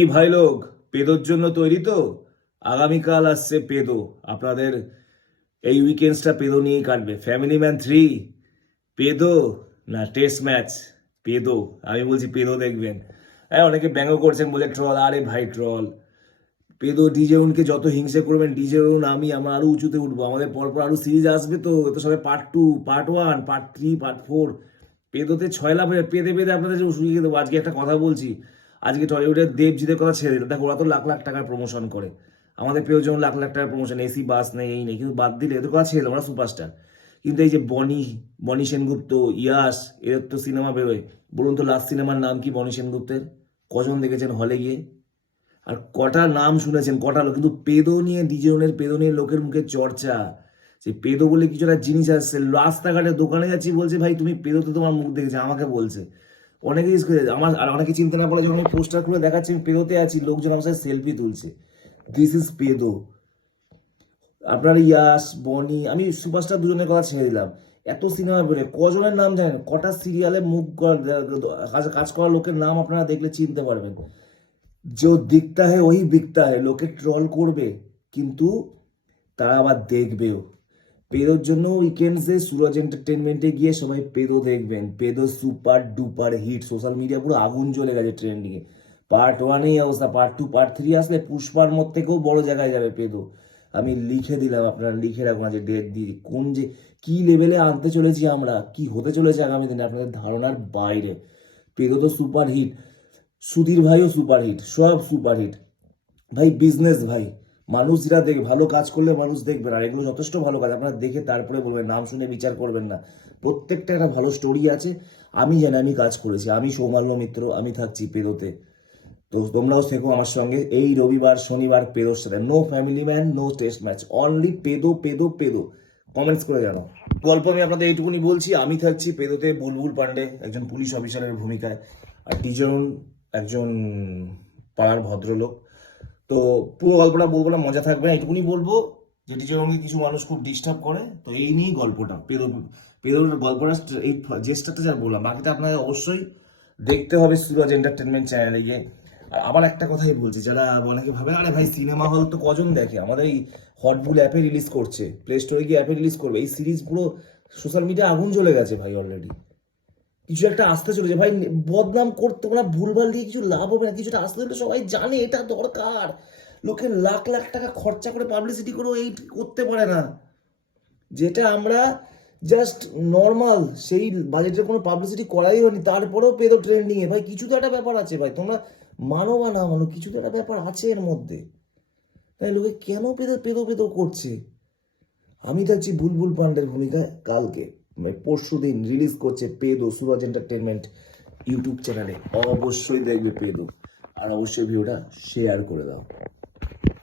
কি ভাই লোক পেদোর জন্য তৈরি তো? আগামীকাল আসছে পেদো। আপনাদের এই উইকেন্ডসটা পেদো নিয়েই কাটবে। ফ্যামিলি ম্যান থ্রি পেদো না টেস্ট ম্যাচ পেদো। আমি বলছি পেদো দেখবেন। হ্যাঁ অনেকে ব্যঙ্গ করছেন বলে ট্রল আরে ভাই ট্রল পেদো ডিজে ডিজেউনকে যত হিংসে করবেন ডিজে ডিজেউন আমি, আমার আরও উঁচুতে উঠবো। আমাদের পরপর আরও সিরিজ আসবে তো? তো সবাই part two part one part three part four পেদোতে ছয় লাভ পেতে পেতে আপনাদের শুকিয়ে দেবো। আজকে একটা কথা বলছি। আজকে টলিউডের দেবজিদের কথা ছেড়ে দিল। দেখো, ওরা তো লাখ লাখ টাকার প্রমোশন করে। আমাদের পেয়েও যেমন লাখ লাখ টাকার প্রমোশন এসি, বাস নেই, এই নেই, কিন্তু বাদ দিলে এদের কথা ছেড়ে ওরা সুপারস্টার কিন্তু এই যে বনি বনি সেনগুপ্ত, ইয়াস, এদের তো সিনেমা বেরোয়। বলুন তো লাস্ট সিনেমার নাম কি বনি সেনগুপ্তের? কজন দেখেছেন হলে গিয়ে? আর কটা নাম শুনেছেন, কটা লোক, কিন্তু পেদো নিয়ে ডিজনের পেদো নিয়ে লোকের মুখে চর্চা। যে পেদো বলে কিছু একটা জিনিস আসছে, রাস্তাঘাটে দোকানে যাচ্ছি বলছে, ভাই, তুমি পেদোতে তোমার মুখ দেখেছে, আমাকে বলছে। অনেকে জিজ্ঞেস করে আমার আর অনেকে চিন্তা না বলে যখন আমি পোস্টার খুলে দেখাচ্ছি, আমি পেদোতে আছি লোকজন আমার সাথে সেলফি তুলছে। দিস ইজ পেদো আপনার ইয়াস, বনি, আমি সুপারস্টার দুজনের কথা ছেড়ে দিলাম। এত সিনেমা বেরোয়। কজনের নাম জানেন? কটা সিরিয়ালে মুখ কাজ- কাজ করা লোকের নাম আপনারা দেখলে চিনতে পারবেন। যে দিকতা হয় ওই বিকতা হয় লোকে ট্রল করবে, কিন্তু তারা আবার দেখবেও। পেদোর জন্য উইকেন্ডসে সুরজ এন্টারটেনমেন্টে গিয়ে সবাই পেদো দেখবেন। পেদো super duper hit social media পুরো আগুন জ্বলে গেছে ট্রেন্ডিংয়ে পার্ট ওয়ানেই অবস্থা পার্ট টু পার্ট থ্রি আসলে পুষ্পার মধ্যে থেকেও বড় জায়গায় যাবে পেদো। আমি লিখে দিলাম, আপনারা লিখে রাখুন আজ ডেট দিয়ে, কোন যে কি লেভেলে আনতে চলেছি আমরা, কি হতে চলেছে আগামী দিনে আপনাদের ধারণার বাইরে। পেদো তো সুপার হিট সুধীর ভাইও সুপার হিট সব সুপার হিট ভাই বিজনেস ভাই মানুষরা দেখ, ভালো কাজ করলে মানুষ দেখবেন আর এগুলো যথেষ্ট ভালো কাজ। আপনারা দেখে তারপরে বলবেন, নাম শুনে বিচার করবেন না। প্রত্যেকটা একটা ভালো স্টোরি আছে। আমি জানি, আমি কাজ করেছি। আমি সৌমাল্য মিত্র, আমি থাকছি পেরোতে। তো তোমরাও থেকো আমার সঙ্গে। এই রবিবার, শনিবার পেদোর সাথে। No family man no test match only পেদো পেদো পেদো। কমেন্টস করে জানো গল্প আমি আপনাদের এইটুকুনি বলছি। আমি থাকছি পেদোতে, বুলবুল পান্ডে, একজন পুলিশ অফিসারের ভূমিকায়। আর ডিজন একজন পাড়ার ভদ্রলোক। তো পুরো গল্পটা বলব না, মজা থাকবে না, এইটুকুনি বলব যে ডিজনকে কিছু মানুষ খুব ডিস্টার্ব করে, তো এই নিয়েই গল্পটা। পেদো পেদোর গল্পটা এই জেস্টারটা যা বললাম, বাকিটা আপনাকে অবশ্যই দেখতে হবে সুরজ এন্টারটেনমেন্ট চ্যানেলে গিয়ে। আবার একটা কথাই বলছি, যারা অনেকে ভাবে, আরে ভাই সিনেমা হল তো কজন দেখে? আমাদের এই হটবুল অ্যাপে রিলিজ করছে প্লে স্টোরে গিয়ে অ্যাপে রিলিজ করবে। এই সিরিজ পুরো সোশ্যাল মিডিয়া আগুন জ্বলে গেছে ভাই অলরেডি কিছু একটা আসতে চলেছে। ভাই, বদনাম করতে তোমরা ভুলভাল দিয়ে কিছু লাভ হবে না, কিছুটা আসতে হলে সবাই জানে, এটা দরকার। লোকে লাখ লাখ টাকা খরচা করে পাবলিসিটি করেও এই করতে পারে না। যেটা আমরা জাস্ট নর্মাল সেই বাজেটের কোনো পাবলিসিটি করাই হয়নি, তারপরেও পেদো ট্রেন্ডিংয়ে ভাই, কিছু তো একটা ব্যাপার আছে, ভাই, তোমরা মানো বা না মানো, কিছু তো একটা ব্যাপার আছে এর মধ্যে। তাই লোকে কেন পেদো পেদো পেদো করছে? আমি থাকছি বুলবুল পান্ডের ভূমিকায় কালকে। পরশু দিন রিলিজ করছে পেদো সুরজ এন্টারটেনমেন্ট ইউটিউব চ্যানেলে অবশ্যই দেখবে পেদো। আর অবশ্যই ভিডিওটা শেয়ার করে দাও।